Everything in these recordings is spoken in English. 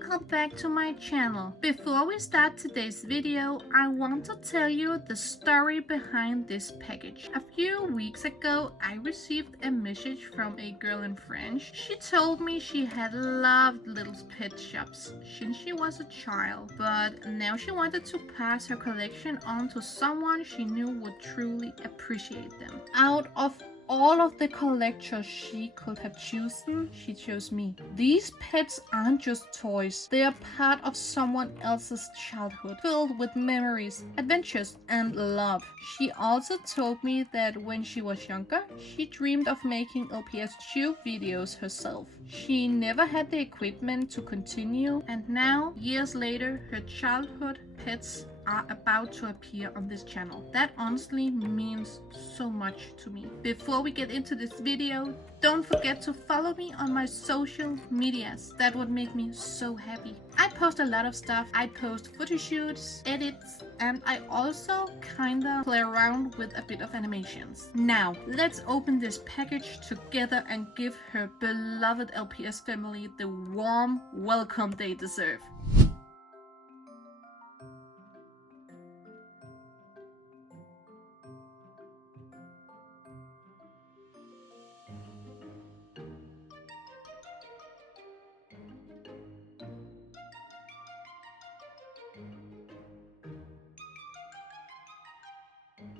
welcome back to my channel. Before we start today's video, I want to tell you the story behind this package. A few weeks ago, I received a message from a girl in France. She told me she had loved little pet shops since she was a child, but now she wanted to pass her collection on to someone she knew would truly appreciate them. Out of all of the collectors she could have chosen, she chose me. These pets aren't just toys. They are part of someone else's childhood, filled with memories, adventures, and love. She also told me that when she was younger, she dreamed of making LPS tube videos herself. She never had the equipment to continue, and now, years later, her childhood pets are about to appear on this channel. That honestly means so much to me. Before we get into this video, don't forget to follow me on my social medias. That would make me so happy. I post a lot of stuff. I post photo shoots, edits, and I also kinda play around with a bit of animations. Now, let's open this package together and give her beloved LPS family the warm welcome they deserve.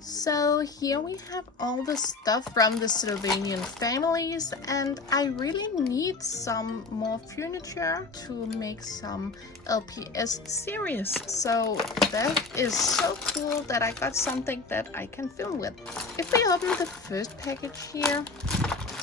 So here we have all the stuff from the Slovenian families, and I really need some more furniture to make some LPS series. So that is so cool that I got something that I can film with. If we open the first package here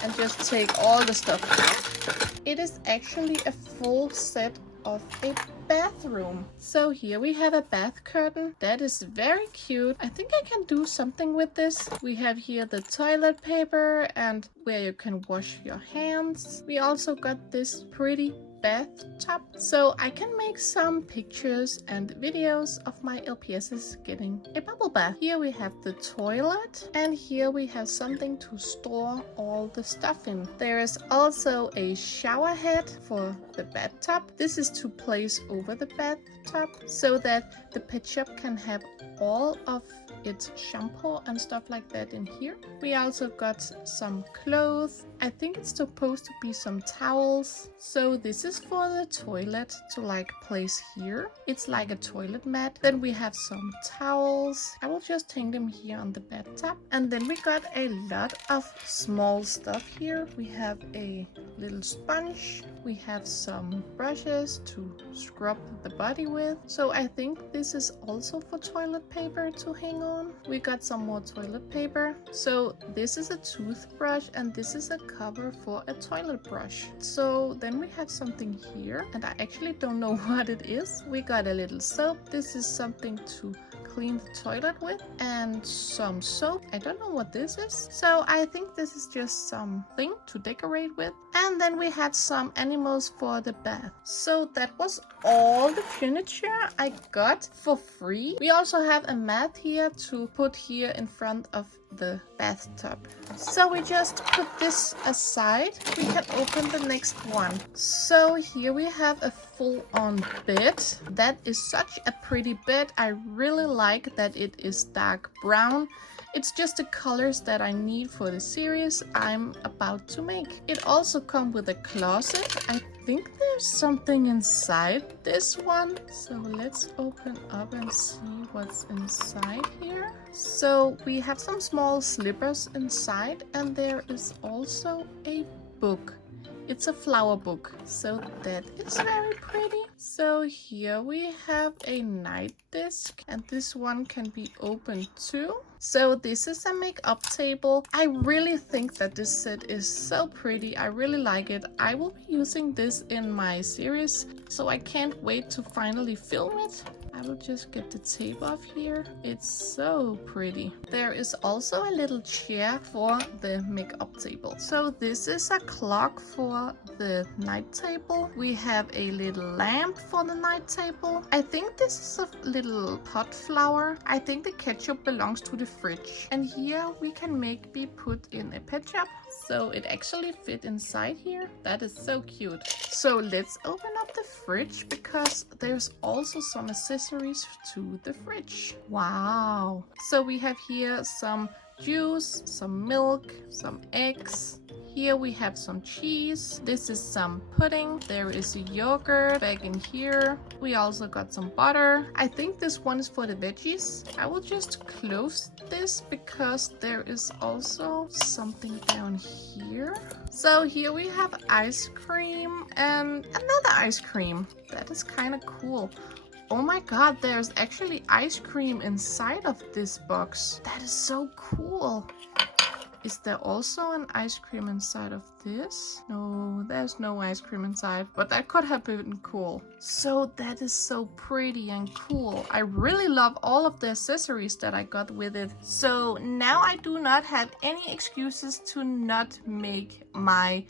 and just take all the stuff out, it is actually a full set of a bathroom. So here we have a bath curtain that is very cute. I think I can do something with this. We have here the toilet paper and where you can wash your hands. We also got this pretty bathtub, so I can make some pictures and videos of my LPSs getting a bubble bath. Here we have the toilet, and here we have something to store all the stuff in. There is also a shower head for the bathtub. This is to place over the bathtub so that the pet shop can have all of its shampoo and stuff like that in here. We also got some clothes. I think it's supposed to be some towels. So this is for the toilet to like place here. It's like a toilet mat. Then we have some towels. I will just hang them here on the bathtub. And then we got a lot of small stuff here. We have a little sponge. We have some brushes to scrub the body with. So I think this is also for toilet paper to hang on. We got some more toilet paper. So this is a toothbrush and this is a cover for a toilet brush. So then we have something here and I actually don't know what it is. We got a little soap. This is something to clean the toilet with, and some soap. I don't know what this is. So I think this is just something to decorate with. And then we had some animals for the bath. So that was all the furniture I got for free. We also have a mat here to put here in front of the bathtub. So we just put this aside. We can open the next one. So here we have a full-on bed. That is such a pretty bed. I really like that it is dark brown. It's just the colors that I need for the series I'm about to make. It also comes with a closet. I think there's something inside this one. So let's open up and see what's inside here. So we have some small slippers inside, and there is also a book. It's a flower book, so that is very pretty. So here we have a night disc, and this one can be opened too. So this is a makeup table. I really think that this set is so pretty. I really like it. I will be using this in my series, so I can't wait to finally film it. I will just get the tape off here. It's so pretty. There is also a little chair for the makeup table. So this is a clock for the night table. We have a little lamp for the night table. I think this is a little pot flower. I think the ketchup belongs to the fridge. And here we can maybe put in a ketchup. So it actually fit inside here. That is so cute. So let's open up the fridge because there's also some accessories to the fridge. Wow. So we have here some juice, some milk, some eggs. Here we have some cheese. This is some pudding. There is a yogurt back in here. We also got some butter. I think this one is for the veggies. I will just close this because there is also something down here. So here we have ice cream and another ice cream. That is kind of cool. Oh my god, there's actually ice cream inside of this box. That is so cool. Is there also an ice cream inside of this? No, there's no ice cream inside, but that could have been cool. So that is so pretty and cool. I really love all of the accessories that I got with it. So now I do not have any excuses to not make my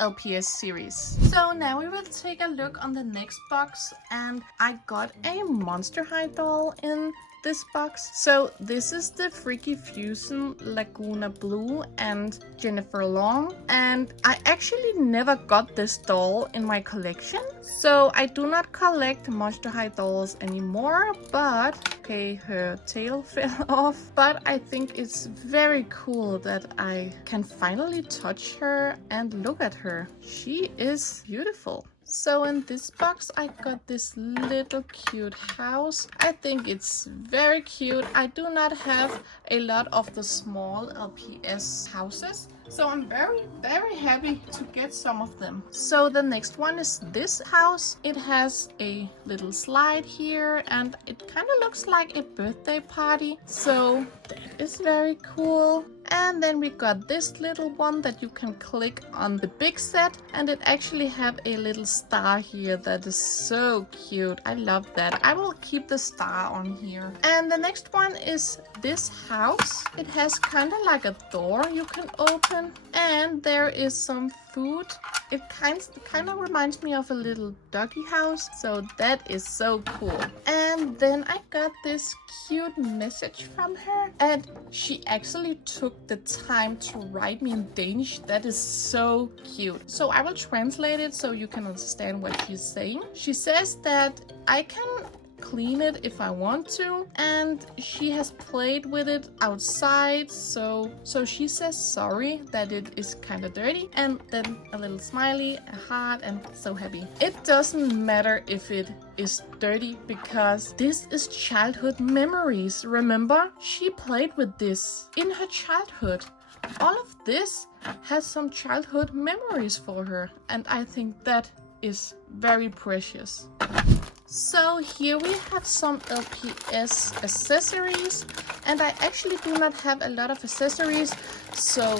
LPS series. So now we will take a look on the next box, and I got a Monster High doll in this box. So this is the Freaky Fusion Laguna Blue and Jennifer Long, and I actually never got this doll in my collection. So I do not collect Monster High dolls anymore, but okay, her tail fell off. But I think it's very cool that I can finally touch her and look at her. She is beautiful. So in this box I got this little cute house. I think it's very cute. I do not have a lot of the small LPS houses, so I'm very happy to get some of them. So the next one is this house. It has a little slide here and it kind of looks like a birthday party. So that is very cool. And then we got this little one that you can click on the big set, and it actually have a little star here that is so cute. I love that. I will keep the star on here. And the next one is this house. It has kind of like a door you can open, and there is some food. It kind of reminds me of a little doggy house, so that is so cool. And then I got this cute message from her, and she actually took the time to write me in Danish. That is so cute. So I will translate it so you can understand what she's saying. She says that I can clean it if I want to, and she has played with it outside, so she says sorry that it is kind of dirty, and then a little smiley, a heart, and so happy. It doesn't matter if it is dirty because this is childhood memories. Remember, she played with this in her childhood. All of this has some childhood memories for her, and I think that is very precious. So here we have some LPS accessories, and I actually do not have a lot of accessories, so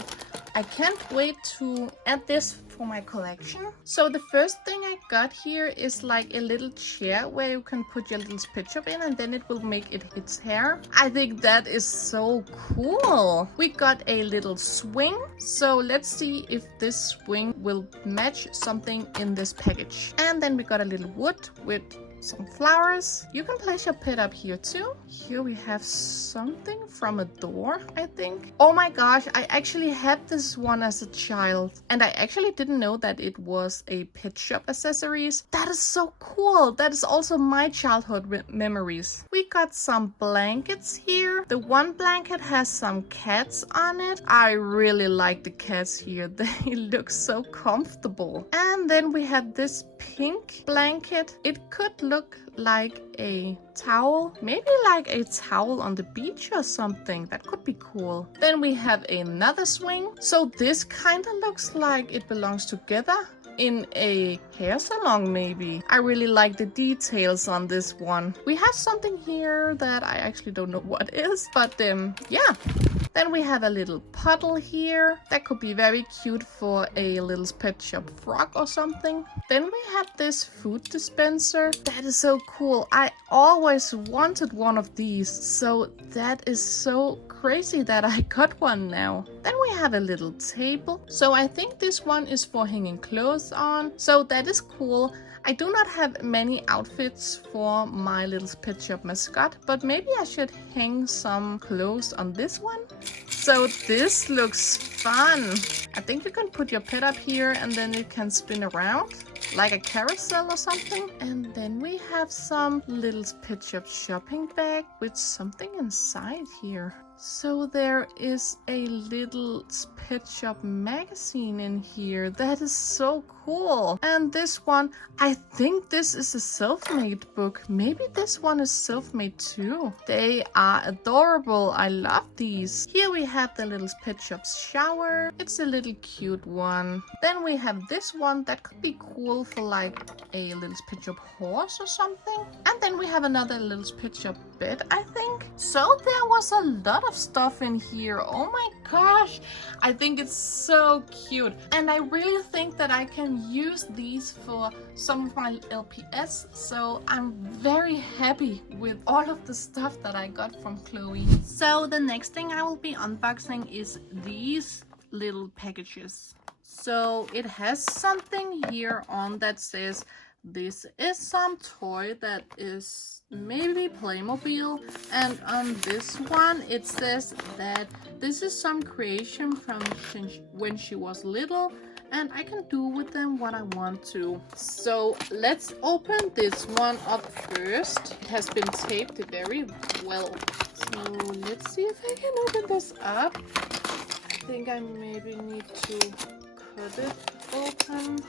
I can't wait to add this for my collection. So the first thing I got here is like a little chair where you can put your little picture in, and then it will make it its hair. I think that is so cool. We got a little swing, so let's see if this swing will match something in this package. And then we got a little wood with some flowers. You can place your pet up here too. Here we have something from a door, I think. Oh my gosh, I actually had this one as a child, and I actually didn't know that it was a pet shop accessories. That is so cool. That is also my childhood memories. We got some blankets here. The one blanket has some cats on it. I really like the cats here. They look so comfortable. And then we have this pink blanket. It could look like a towel, maybe like a towel on the beach or something. That could be cool. Then we have another swing. So this kind of looks like it belongs together. in a hair salon maybe. I really like the details on this one. We have something here that I actually don't know what is, but yeah. Then we have a little puddle here. That could be very cute for a little pet shop frog or something. Then we have this food dispenser. That is so cool. I always wanted one of these. So that is so crazy that I got one now. Then we have a little table. So I think this one is for hanging clothes on. So that is cool. I do not have many outfits for my little pet shop mascot, but maybe I should hang some clothes on this one. So this looks fun. I think you can put your pet up here and then it can spin around like a carousel or something. And then we have some little pet shop shopping bag with something inside here. So there is a little pet shop magazine in here. That is so cool. And this one, I think this is a self-made book. Maybe this one is self-made too. They are adorable. I love these. Here we have the little pet shop shower. It's a little cute one. Then we have this one that could be cool for like a little pet shop horse or something. And then we have another little pet shop bed, I think. So there was a lot of stuff in here. Oh my gosh, I think it's so cute, and I really think that I can use these for some of my LPS, so I'm very happy with all of the stuff that I got from Chloe. So the next thing I will be unboxing is these little packages. So it has something here on that says this is some toy that is maybe Playmobil, and on this one it says that this is some creation from when she was little, and I can do with them what I want to. So let's open this one up first. It has been taped very well. So let's see if I can open this up. I think I maybe need to cut it open.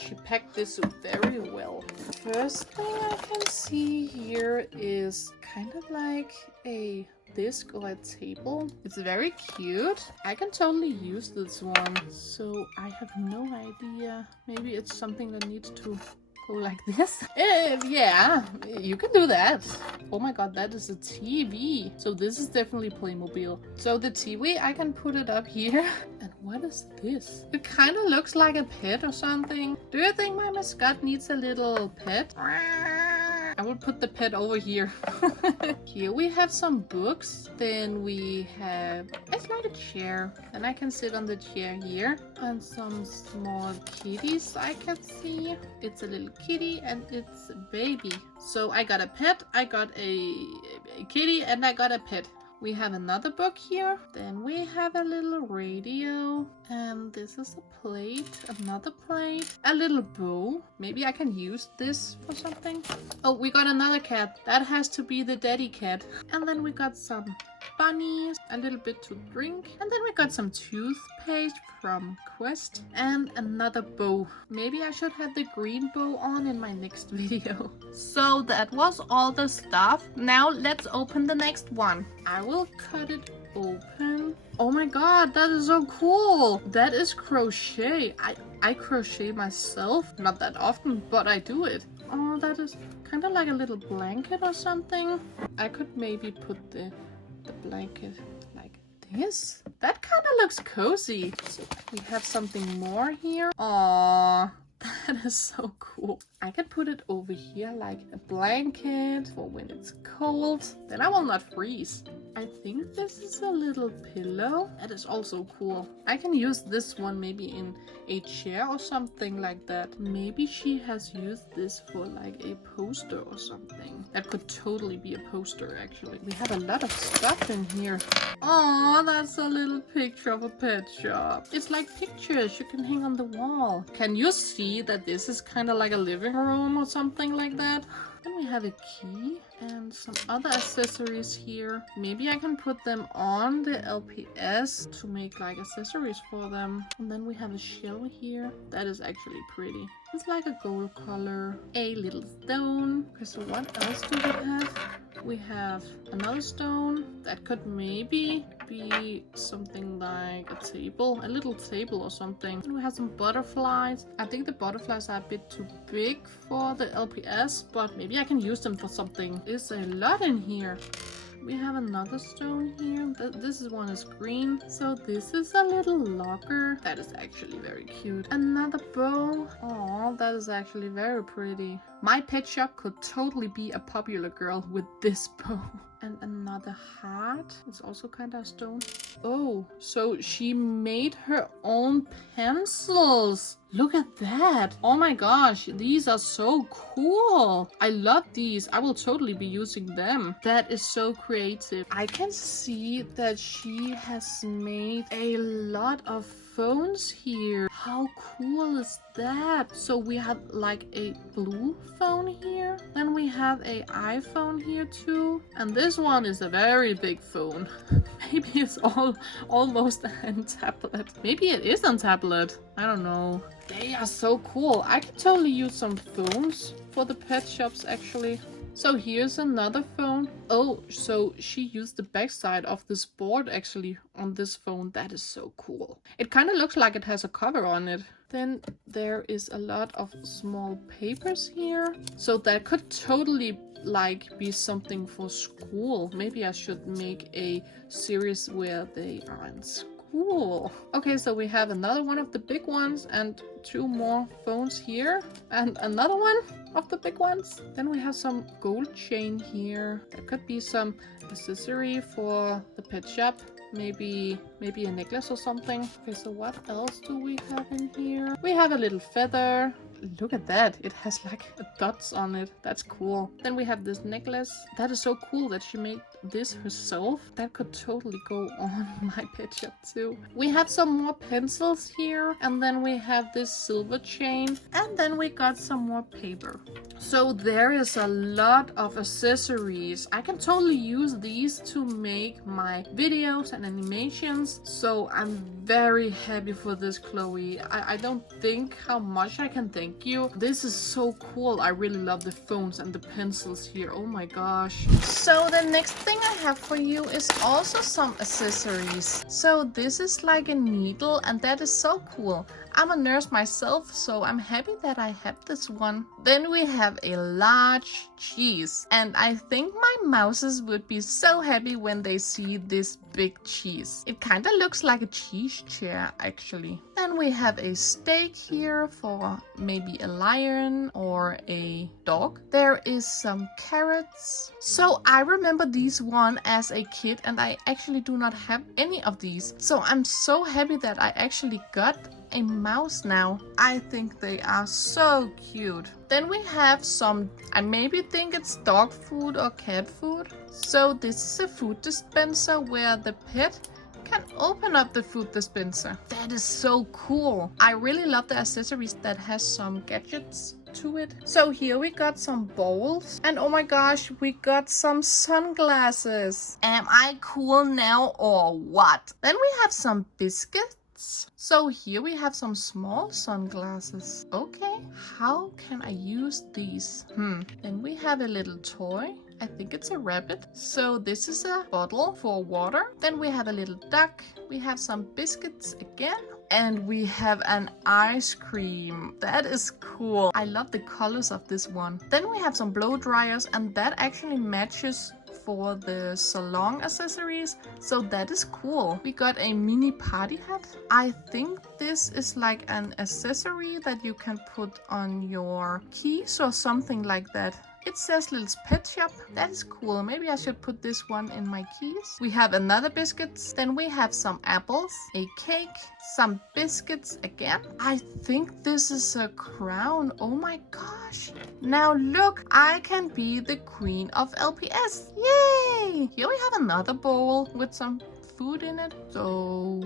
She packed this very well. First thing I can see here is kind of like a disc or a table. It's very cute. I can totally use this one. So I have no idea. Maybe it's something that needs to go like this. Yeah, you can do that. Oh my god, that is a TV. So this is definitely Playmobil. So the TV, I can put it up here. And what is this? It kind of looks like a pet or something. Do you think my mascot needs a little pet? I will put the pet over here. Here we have some books. Then we have, it's like a chair. And I can sit on the chair here. And some small kitties I can see. It's a little kitty and it's a baby. So I got a pet, I got a kitty, and I got a pet. We have another book here. Then we have a little radio. And this is a plate, another plate, a little bow. Maybe I can use this for something. Oh, we got another cat. That has to be the daddy cat. And then we got some bunnies, a little bit to drink. And then we got some toothpaste from Quest and another bow. Maybe I should have the green bow on in my next video. So that was all the stuff. Now let's open the next one. I will cut it open. Oh my god, that is so cool. That is crochet. I crochet myself. Not that often, but I do it. Oh, that is kind of like a little blanket or something. I could maybe put the blanket like this. That kind of looks cozy. So we have something more here. Aww, that is so cool. I can put it over here like a blanket for when it's cold. Then I will not freeze. I think this is a little pillow. That is also cool. I can use this one maybe in a chair or something like that. Maybe she has used this for like a poster or something. That could totally be a poster actually. We have a lot of stuff in here. Oh, that's a little picture of a pet shop. It's like pictures you can hang on the wall. Can you see that this is kind of like a living room or something like that? Then we have a key And some other accessories here. Maybe I can put them on the LPS to make like accessories for them. And then we have a shell here. That is actually pretty. It's like a gold color. A little stone. Okay, so what else do we have? We have another stone. That could maybe be something like a table. A little table or something. And we have some butterflies. I think the butterflies are a bit too big for the LPS, but maybe I can use them for something. There's a lot in here. We have another stone here. This one is green. So this is a little locker. That is actually very cute. Another bow. Oh, that is actually very pretty. My pet shop could totally be a popular girl with this bow. And another heart. It's also kind of stone. Oh, so she made her own pencils. Look at that. Oh my gosh, these are so cool. I love these. I will totally be using them. That is so creative. I can see that she has made a lot of phones here. How cool is that? So we have like a blue phone here. Then we have a iPhone here too. And this one is a very big phone. Maybe it's almost on tablet. Maybe it is on tablet. I don't know. They are so cool. I can totally use some phones for the pet shops actually. So here's another phone. Oh, so she used the backside of this board actually on this phone. That is so cool. It kind of looks like it has a cover on it. Then there is a lot of small papers here. So that could totally like be something for school. Maybe I should make a series where they are in school. Okay, so we have another one of the big ones and two more phones here and another one of the big ones. Then we have some gold chain here. There could be some accessory for the pet shop. Maybe a necklace or something. Okay, so what else do we have in here? We have a little feather. Look at that. It has like dots on it. That's cool. Then we have this necklace. That is so cool that she made this herself. That could totally go on my pet shop too. We have some more pencils here. And then we have this silver chain. And then we got some more paper. So there is a lot of accessories. I can totally use these to make my videos and animations. So I'm very happy for this, Chloe. I don't think how much I can thank you. This is so cool. I really love the phones and the pencils here. Oh my gosh. So the next thing I have for you is also some accessories. So this is like a needle and that is so cool. I'm a nurse myself, so I'm happy that I have this one. Then we have a large cheese. And I think my mouses would be so happy when they see this big cheese. It kind of looks like a cheese chair, actually. Then we have a steak here for maybe a lion or a dog. There is some carrots. So I remember these one as a kid and I actually do not have any of these. So I'm so happy that I actually got a mouse now. I think they are so cute. Then we have some, I maybe think it's dog food or cat food. So this is a food dispenser where the pet can open up the food dispenser. That is so cool. I really love the accessories that has some gadgets to it. So here we got some bowls and oh my gosh, we got some sunglasses. Am I cool now or what? Then we have some biscuits. So here we have some small sunglasses. Okay, how can I use these? Then we have a little toy. I think it's a rabbit. So this is a bottle for water. Then we have a little duck. We have some biscuits again. And we have an ice cream. That is cool. I love the colors of this one. Then we have some blow dryers and that actually matches for the salon accessories, so that is cool. We got a mini party hat. I think this is like an accessory that you can put on your keys or something like that. It says Little Pet Shop. That is cool. Maybe I should put this one in my keys. We have another biscuits. Then we have some apples, a cake, some biscuits again. I think this is a crown. Oh my gosh. Now look, I can be the queen of LPS. Yay! Here we have another bowl with some food in it. So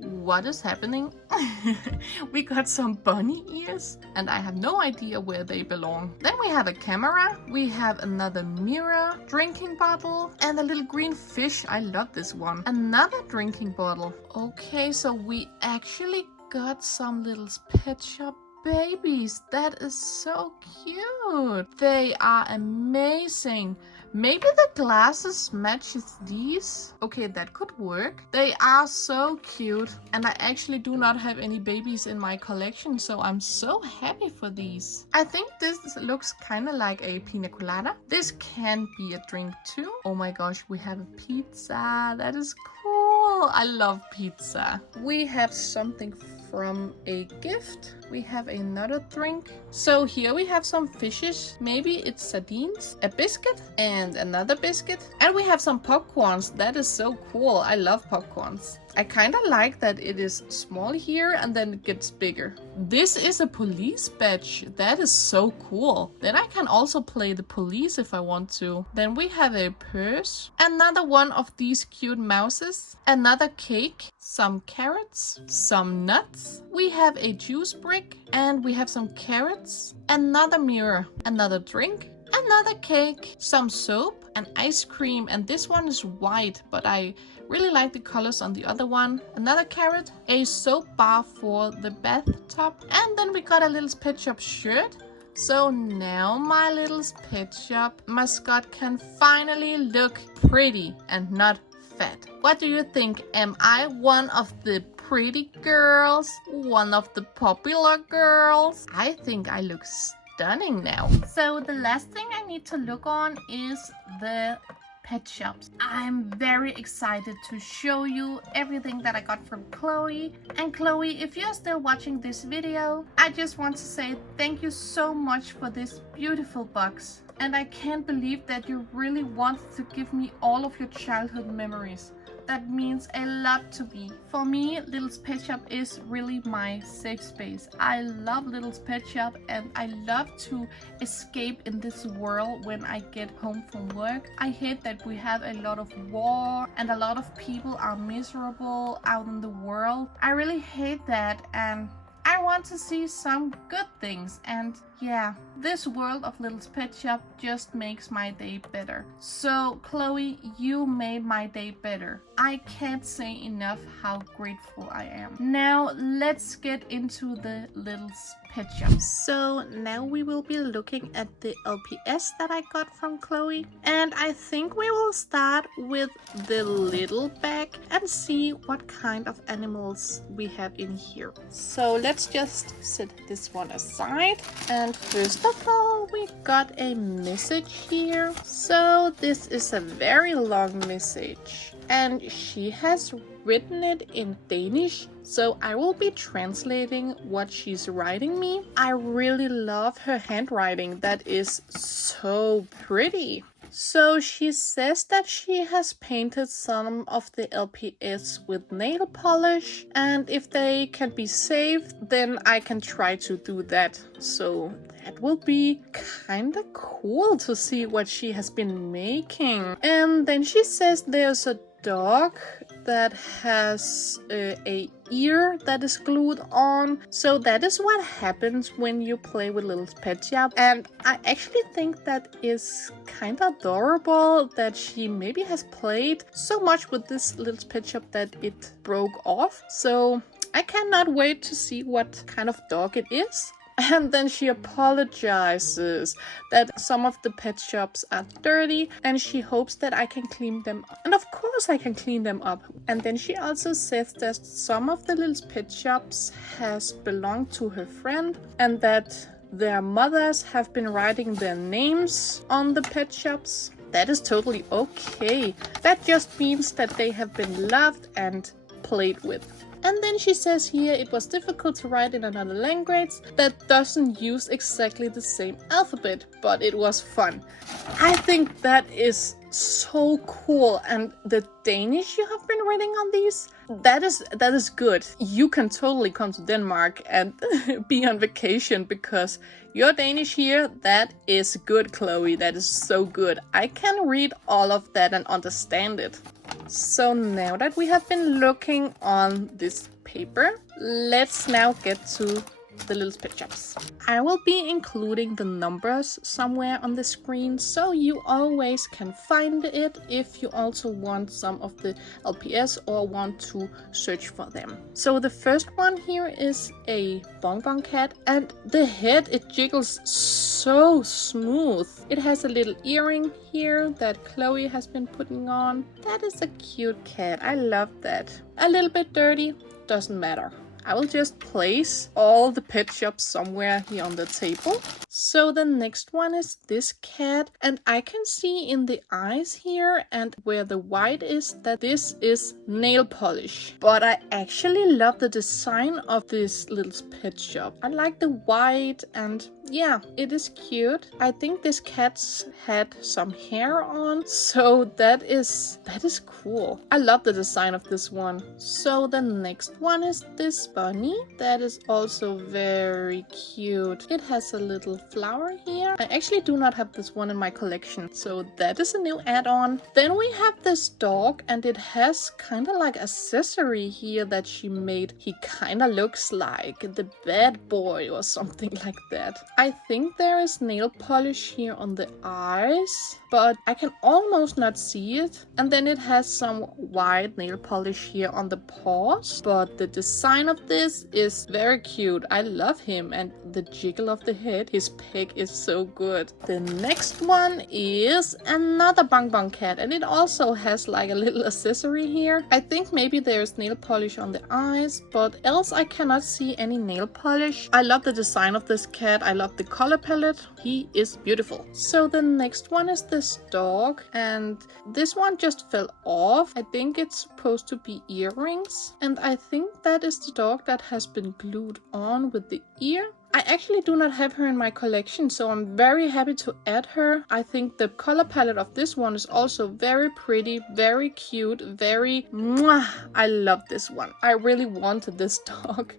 what is happening? We got some bunny ears and I have no idea where they belong. Then we have a camera, we have another mirror, drinking bottle, and a little green fish. I love this one. Another drinking bottle. Okay, so we actually got some little Pet Shop babies. That is so cute. They are amazing. Maybe the glasses matches these. Okay, that could work. They are so cute. And I actually do not have any babies in my collection, so I'm so happy for these. I think this looks kind of like a pina colada. This can be a drink too. Oh my gosh, we have a pizza. That is cool. I love pizza. We have something from a gift. We have another drink. So here we have some fishes. Maybe it's sardines, a biscuit, and another biscuit. And we have some popcorns. That is so cool. I love popcorns. I kind of like that it is small here and then it gets bigger. This is a police badge. That is so cool. Then I can also play the police if I want to. Then we have a purse. Another one of these cute mouses. Another cake. Some carrots. Some nuts. We have a juice brick. And we have some carrots. Another mirror. Another drink. Another cake. Some soap. An ice cream. And this one is white, but I really like the colors on the other one. Another carrot, a soap bar for the bathtub, and then we got a little Pet Shop shirt. So now my little Pet Shop mascot can finally look pretty and not fat. What do you think? Am I one of the pretty girls? One of the popular girls? I think I look stunning now. So the last thing I need to look on is the pet shops. I'm very excited to show you everything that I got from Chloe. And Chloe, if you're still watching this video, I just want to say thank you so much for this beautiful box. And I can't believe that you really want to give me all of your childhood memories. That means a lot to me. For me, Little's Pet Shop is really my safe space. I love Little's Pet Shop and I love to escape in this world when I get home from work. I hate that we have a lot of war and a lot of people are miserable out in the world. I really hate that, and I want to see some good things, and yeah, this world of Little's Pet Shop just makes my day better. So Chloe, you made my day better. I can't say enough how grateful I am. Now let's get into the Little's Pet Shop. So now we will be looking at the LPS that I got from Chloe, and I think we will start with the little bag and see what kind of animals we have in here. So let's just set this one aside, and first of all we got a message here. So this is a very long message and she has written it in Danish, so I will be translating what she's writing me. I really love her handwriting. That is so pretty. So she says that she has painted some of the LPS with nail polish, and if they can be saved, then I can try to do that. So that will be kind of cool to see what she has been making. And then she says there's a dog that has a ear that is glued on. So that is what happens when you play with Little's Pet Shop. And I actually think that is kind of adorable that she maybe has played so much with this Little's Pet Shop that it broke off. So I cannot wait to see what kind of dog it is. And then she apologizes that some of the pet shops are dirty and she hopes that I can clean them up. And of course I can clean them up. And then she also says that some of the little pet shops has belonged to her friend and that their mothers have been writing their names on the pet shops. That is totally okay. That just means that they have been loved and played with. And then she says here it was difficult to write in another language that doesn't use exactly the same alphabet, but it was fun. I think that is so cool. And the Danish you have been reading on these, that is good. You can totally come to Denmark and be on vacation because your Danish here, that is good, Chloe. That is so good. I can read all of that and understand it. So now that we have been looking on this paper, let's now get to the little pet shops. I will be including the numbers somewhere on the screen so you always can find it if you also want some of the LPS or want to search for them. So the first one here is a bonbon cat, and the head, it jiggles so smooth. It has a little earring here that Chloe has been putting on. That is a cute cat. I love that. A little bit dirty, doesn't matter. I will just place all the pet shops somewhere here on the table. So the next one is this cat, and I can see in the eyes here and where the white is that this is nail polish. But I actually love the design of this little pet shop. I like the white, and yeah, it is cute. I think this cat's had some hair on, so that is cool. I love the design of this one. So the next one is this bunny. That is also very cute. It has a little flower here. I actually do not have this one in my collection, so that is a new add-on. Then we have this dog, and it has kind of like accessory here that she made. He kind of looks like the bad boy or something like that. I think there is nail polish here on the eyes, but I can almost not see it. And then it has some white nail polish here on the paws, but the design of this is very cute. I love him, and the jiggle of the head, his peg is so good. The next one is another bonbon cat, and it also has like a little accessory here. I think maybe there's nail polish on the eyes, but else I cannot see any nail polish. I love the design of this cat. I love the color palette. He is beautiful. So the next one is this dog, and this one just fell off. I think it's supposed to be earrings, and I think that is the dog that has been glued on with the ear. I actually do not have her in my collection, so I'm very happy to add her. I think the color palette of this one is also very pretty, very cute, very mwah. I love this one. I really wanted this dog,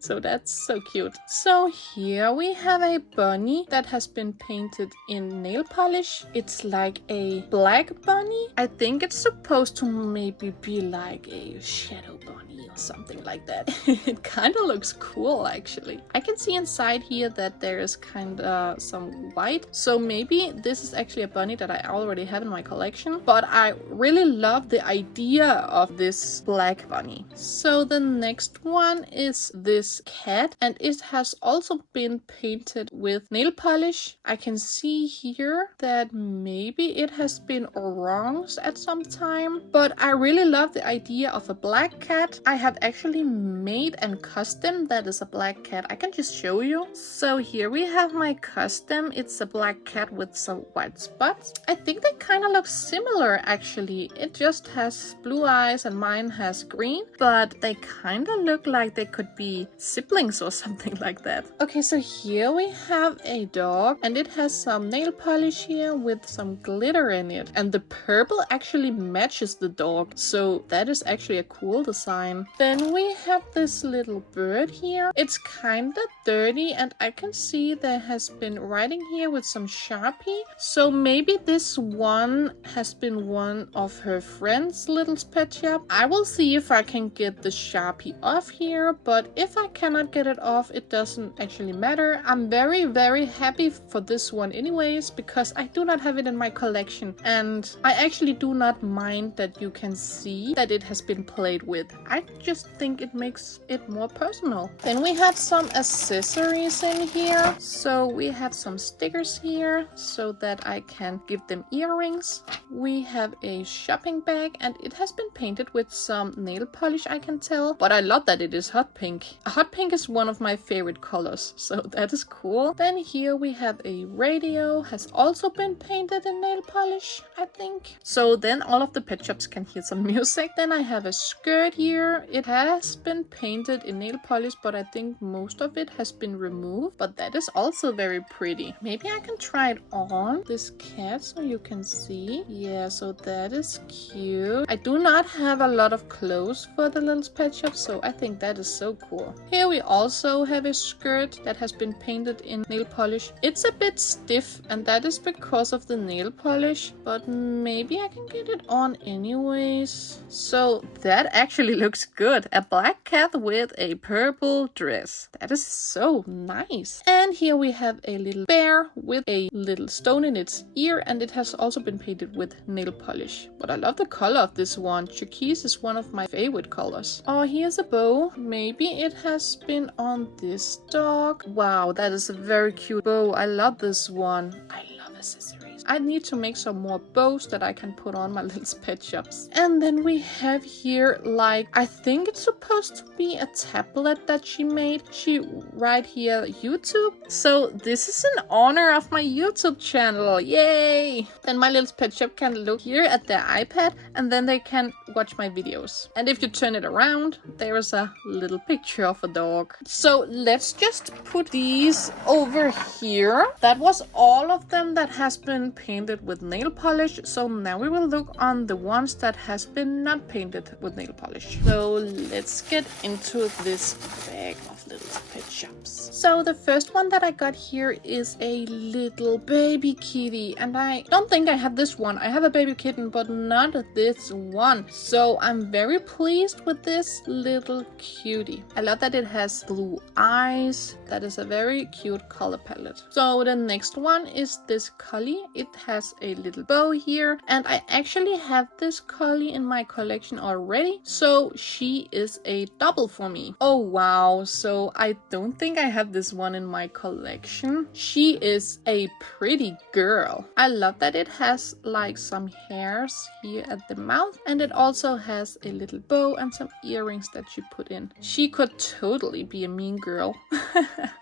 so that's so cute. So here we have a bunny that has been painted in nail polish. It's like a black bunny. I think it's supposed to maybe be like a shadow bunny or something like that. It kind of looks cool, actually. I can see inside here that there is kind of some white, so maybe this is actually a bunny that I already have in my collection, but I really love the idea of this black bunny. So the next one is this cat, and it has also been painted with nail polish. I can see here that maybe it has been orange at some time, but I really love the idea of a black cat. I have actually made and custom that is a black cat. I can just show you. So here we have my custom. It's a black cat with some white spots. I think they kind of look similar, actually. It just has blue eyes and mine has green, but they kind of look like they could be siblings or something like that. Okay, so here we have a dog, and it has some nail polish here with some glitter in it, and the purple actually matches the dog, so that is actually a cool design. Then we have this little bird here. It's kind of dirty, and I can see there has been writing here with some Sharpie, so maybe this one has been one of her friend's little pet shop. I will see if I can get the Sharpie off here, but if I cannot get it off, it doesn't actually matter. I'm very, very happy for this one anyways, because I do not have it in my collection, and I actually do not mind that you can see that it has been played with. I just think it makes it more personal. Then we have some accessories in here. So we have some stickers here so that I can give them earrings. We have a shopping bag, and it has been painted with some nail polish, I can tell, but I love that it is hot pink. Hot pink is one of my favorite colors, so that is cool. Then here we have a radio, has also been painted in nail polish, I think. So then all of the pet shops can hear some music. Then I have a skirt here. It has been painted in nail polish, but I think most of it has been removed, but that is also very pretty. Maybe I can try it on this cat so you can see. Yeah, so that is cute. I do not have a lot of clothes for the little pet shop, so I think that is so cool. Here we also have a skirt that has been painted in nail polish. It's a bit stiff, and that is because of the nail polish, but maybe I can get it on anyways. So that actually looks good. A black cat with a purple dress. That is so nice. And here we have a little bear with a little stone in its ear, and it has also been painted with nail polish. But I love the color of this one. Turquoise is one of my favorite colors. Oh, here's a bow. Maybe it has been on this dog. Wow, that is a very cute bow. I love this one. I love accessories. I need to make some more bows that I can put on my little pet shops. And then we have here, like, I think it's supposed to be a tablet that she made. She right here, YouTube. So this is in honor of my YouTube channel. Yay! Then my little pet shop can look here at their iPad, and then they can watch my videos. And if you turn it around, there is a little picture of a dog. So let's just put these over here. That was all of them that has been painted with nail polish. So now we will look on the ones that has been not painted with nail polish. So let's get into this bag of little pet shops. So the first one that I got here is a little baby kitty, and I don't think I have this one. I have a baby kitten, but not this one. So I'm very pleased with this little cutie. I love that it has blue eyes. That is a very cute color palette. So the next one is this collie. It has a little bow here, and I actually have this collie in my collection already, so she is a double for me. Oh wow, so I don't think I have this one in my collection. She is a pretty girl. I love that it has like some hairs here at the mouth, and it also has a little bow and some earrings that she put in. She could totally be a mean girl.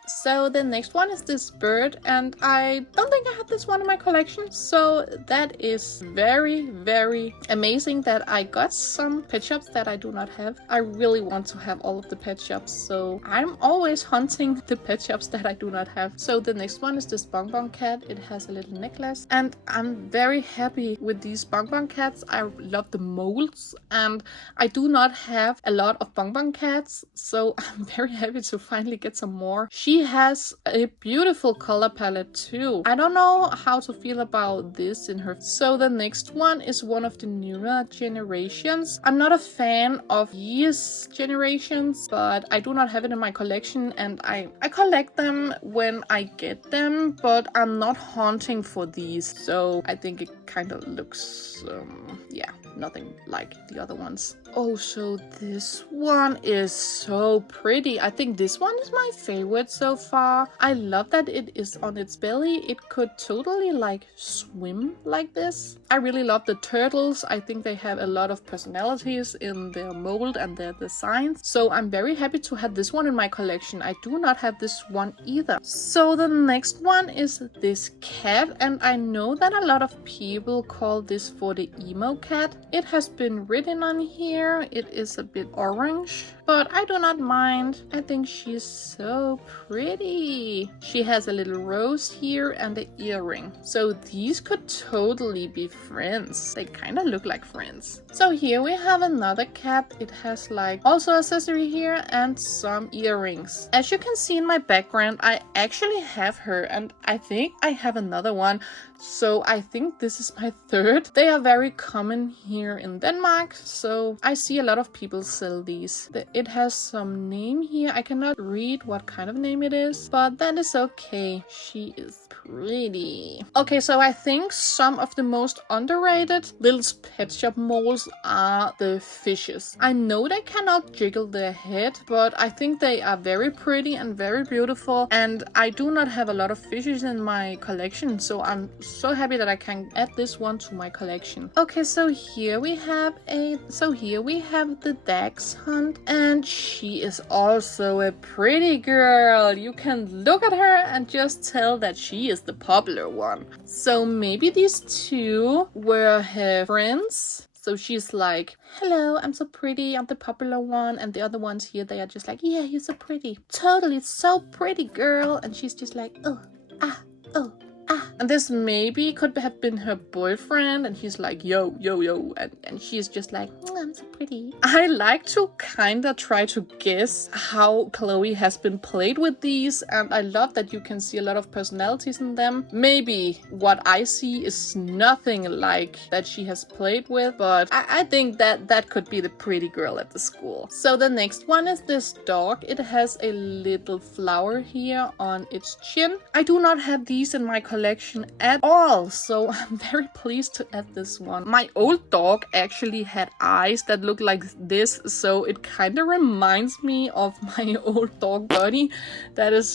So the next one is this bird, and I don't think I have this one in my collection, so that is very, very amazing that I got some pet shops that I do not have. I really want to have all of the pet shops, so I'm always hunting the pet shops that I do not have. So the next one is this bonbon cat. It has a little necklace, and I'm very happy with these bonbon cats. I love the molds, and I do not have a lot of bonbon cats, so I'm very happy to finally get some more. She has a beautiful color palette too. I don't know how to feel about this in her. So the next one is one of the newer generations. I'm not a fan of these generations, but I do not have it in my collection, and I collect them when I get them, but I'm not hunting for these. So I think it kind of looks, yeah, nothing like the other ones. Oh, so this one is so pretty. I think this one is my favorite so far. I love that it is on its belly. It could totally like swim like this. I really love the turtles. I think they have a lot of personalities in their mold and their designs. So I'm very happy to have this one in my collection. I do not have this one either. So the next one is this cat, and I know that a lot of people call this for the emo cat. It has been written on here. It is a bit orange, but I do not mind. I think she's so pretty. She has a little rose here and an earring. So these could totally be friends. They kind of look like friends. So here we have another cat. It has like also accessory here and some earrings. As you can see in my background, I actually have her, and I think I have another one. So I think this is my third. They are very common here in Denmark, so I see a lot of people sell these. It has some name here. I cannot read what kind of name it is, but that is okay. She is pretty. Okay, so I think some of the most underrated little pet shop molds are the fishes. I know they cannot jiggle their head, but I think they are very pretty and very beautiful, and I do not have a lot of fishes in my collection, so I'm so happy that I can add this one to my collection. Okay, so here we have the Dax Hunt, and she is also a pretty girl. You can look at her and just tell that she is the popular one. So maybe these two were her friends. So she's like, hello, I'm so pretty, I'm the popular one. And the other ones here, they are just like, yeah, you're so pretty. Totally so pretty, girl. And she's just like, oh, ah, oh. And this maybe could have been her boyfriend, and he's like, yo, yo, yo, and she's just like, I'm so pretty. I like to kind of try to guess how Chloe has been played with these, and I love that you can see a lot of personalities in them. Maybe what I see is nothing like that she has played with, but I think that could be the pretty girl at the school. So the next one is this dog. It has a little flower here on its chin. I do not have these in my collection at all, so I'm very pleased to add this one. My old dog actually had eyes that look like this, so it kind of reminds me of my old dog Bunny. That is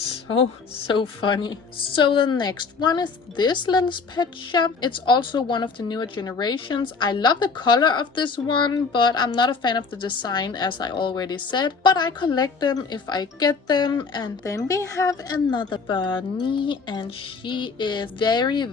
so funny. So the next one is this little pet shop. It's also one of the newer generations. I love the color of this one, but I'm not a fan of the design, as I already said, but I collect them if I get them. And then we have another bunny, and she is very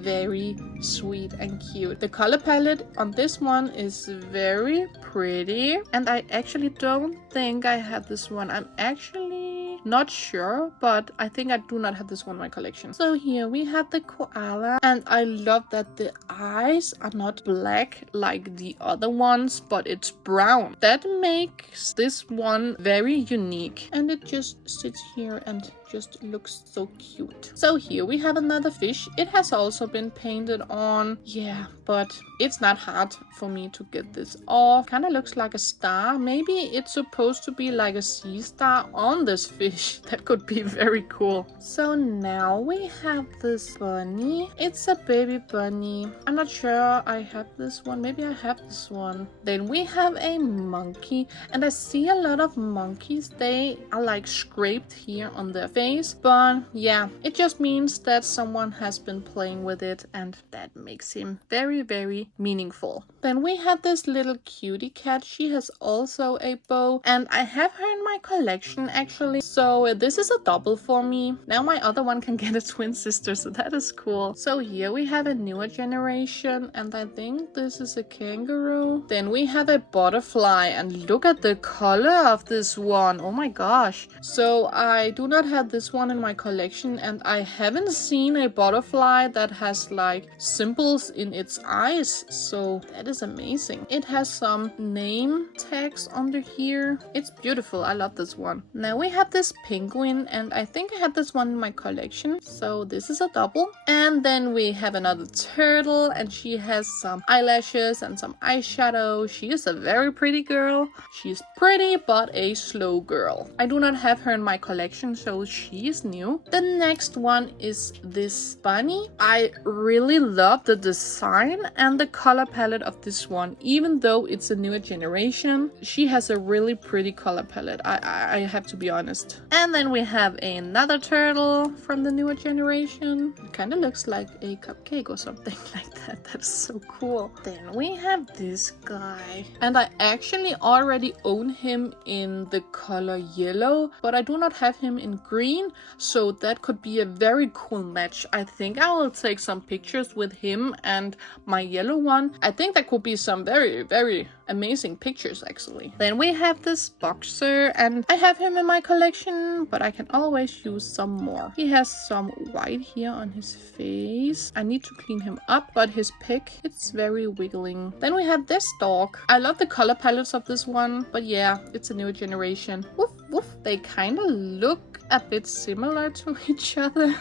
sweet and cute. The color palette on this one is very pretty, and I actually don't think I have this one. I'm actually not sure, but I think I do not have this one in my collection. So here we have the koala, and I love that the eyes are not black like the other ones, but it's brown. That makes this one very unique, and it just sits here and just looks so cute. So here we have another fish. It has also been painted on. Yeah, but it's not hard for me to get this off. Kind of looks like a star. Maybe it's supposed to be like a sea star on this fish. That could be very cool. So now we have this bunny. It's a baby bunny. I'm not sure I have this one. Maybe I have this one. Then we have a monkey, and I see a lot of monkeys. They are like scraped here on their face, but yeah, it just means that someone has been playing with it, and that makes him very meaningful. Then we have this little cutie cat. She has also a bow, and I have her in my collection actually, so this is a double for me. Now my other one can get a twin sister, so that is cool. So here we have a newer generation, and I think this is a kangaroo. Then we have a butterfly, and look at the color of this one. Oh my gosh. So I do not have this one in my collection, and I haven't seen a butterfly that has like symbols in its eyes, so that is amazing. It has some name tags under here. It's beautiful. I love this one. Now we have this penguin, and I think I have this one in my collection, so this is a double. And then we have another turtle, and she has some eyelashes and some eyeshadow. She is a very pretty girl. She's pretty but a slow girl. I do not have her in my collection, so she is new. The next one is this bunny. I really love the design and the color palette of this one. Even though it's a newer generation, she has a really pretty color palette. I have to be honest. And then we have another turtle from the newer generation. It kind of looks like a cupcake or something like that. That's so cool. Then we have this guy, and I actually already own him in the color yellow, but I do not have him in green, so that could be a very cool match. I think I will take some pictures with him and my yellow one. I think that could be some very amazing pictures actually. Then we have this boxer, and I have him in my collection, but I can always use some more. He has some white here on his face. I need to clean him up, but his pig, it's very wiggling. Then we have this dog. I love the color palettes of this one, but yeah, it's a new generation. Woof woof. They kind of look a bit similar to each other.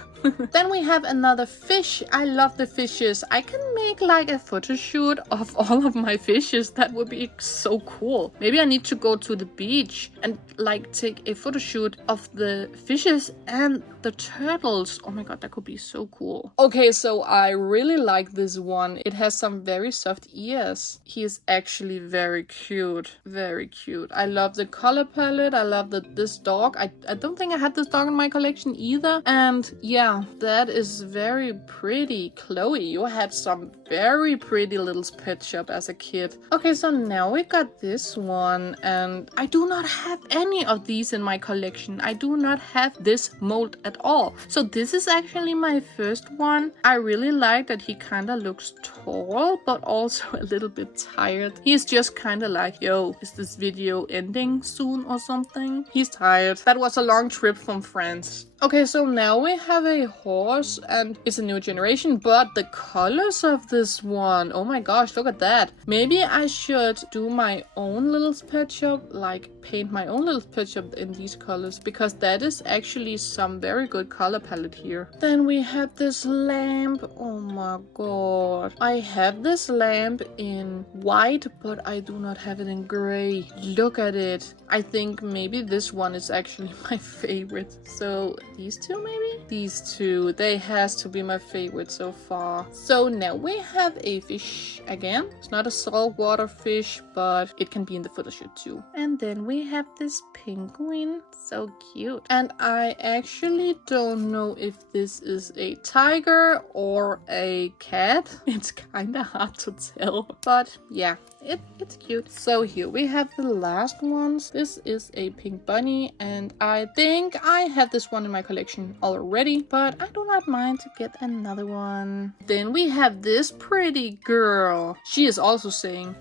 Then we have another fish. I love the fishes. I can make like a photo shoot of all of my fishes. That would be so cool. Maybe I need to go to the beach and like take a photo shoot of the fishes and the turtles. Oh my god, that could be so cool. Okay, so I really like this one. It has some very soft ears. He is actually very cute. Very cute. I love the color palette. I love this dog. I don't think I had this dog in my collection either. And yeah, that is very pretty. Chloe, you had some very pretty little pet shop as a kid. Okay, so now we got this one, and I do not have any of these in my collection. I do not have this mold at all. So this is actually my first one. I really like that he kind of looks tall, but also a little bit tired. He's just kind of like, yo, is this video ending soon or something? He's tired. That was a long trip from France. Okay, so now we have a horse, and it's a new generation, but the colors of this one, oh my gosh, look at that. Maybe I should do my own little pet shop, like paint my own little pet shop in these colors, because that is actually some very good color palette here. Then we have this lamp. Oh my god. I have this lamp in white, but I do not have it in gray. Look at it. I think maybe this one is actually my favorite. So these two maybe? These two, they has to be my favorite so far. So now we have a fish again. It's not a saltwater fish, but it can be in the photo shoot too. And then we have this penguin. So cute. And I actually don't know if this is a tiger or a cat. It's kind of hard to tell. But yeah, it's cute. So here we have the last ones. This is a pink bunny, and I think I have this one in my collection already, but I do not mind to get another one. Then we have this pretty girl. She is also saying,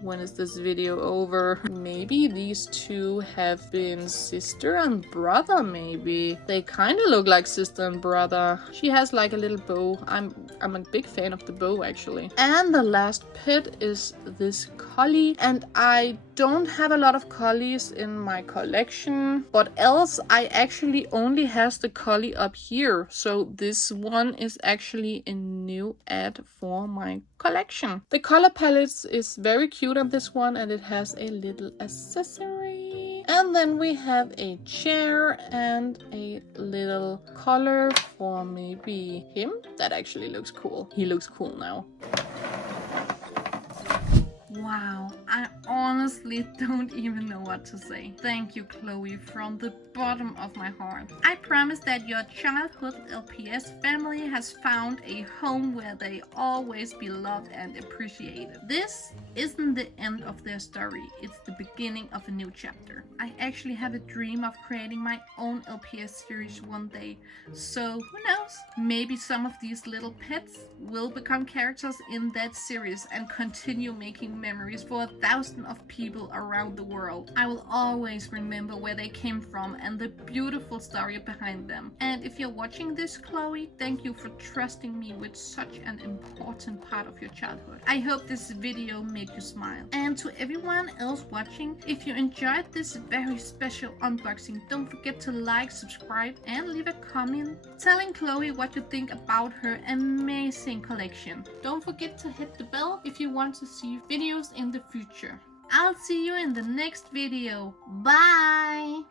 when is this video over? Maybe these two have been sister and brother, maybe. They kind of look like sister and brother. She has like a little bow. I'm a big fan of the bow, actually. And the last pet is this collie. And I don't have a lot of collies in my collection, but else I actually only has the collie up here. So this one is actually a new add for my collection. The color palette is very cute on this one, and it has a little accessory. And then we have a chair and a little collar for maybe him. That actually looks cool. He looks cool now. Wow, I honestly don't even know what to say. Thank you, Chloe, from the bottom of my heart. I promise that your childhood LPS family has found a home where they always be loved and appreciated. This isn't the end of their story, it's the beginning of a new chapter. I actually have a dream of creating my own LPS series one day, so who knows? Maybe some of these little pets will become characters in that series and continue making memories for 1,000 of people around the world. I will always remember where they came from and the beautiful story behind them. And if you're watching this, Chloe, thank you for trusting me with such an important part of your childhood. I hope this video made you smile. And to everyone else watching, if you enjoyed this very special unboxing, don't forget to like, subscribe, and leave a comment telling Chloe what you think about her amazing collection. Don't forget to hit the bell if you want to see videos in the future. I'll see you in the next video. Bye!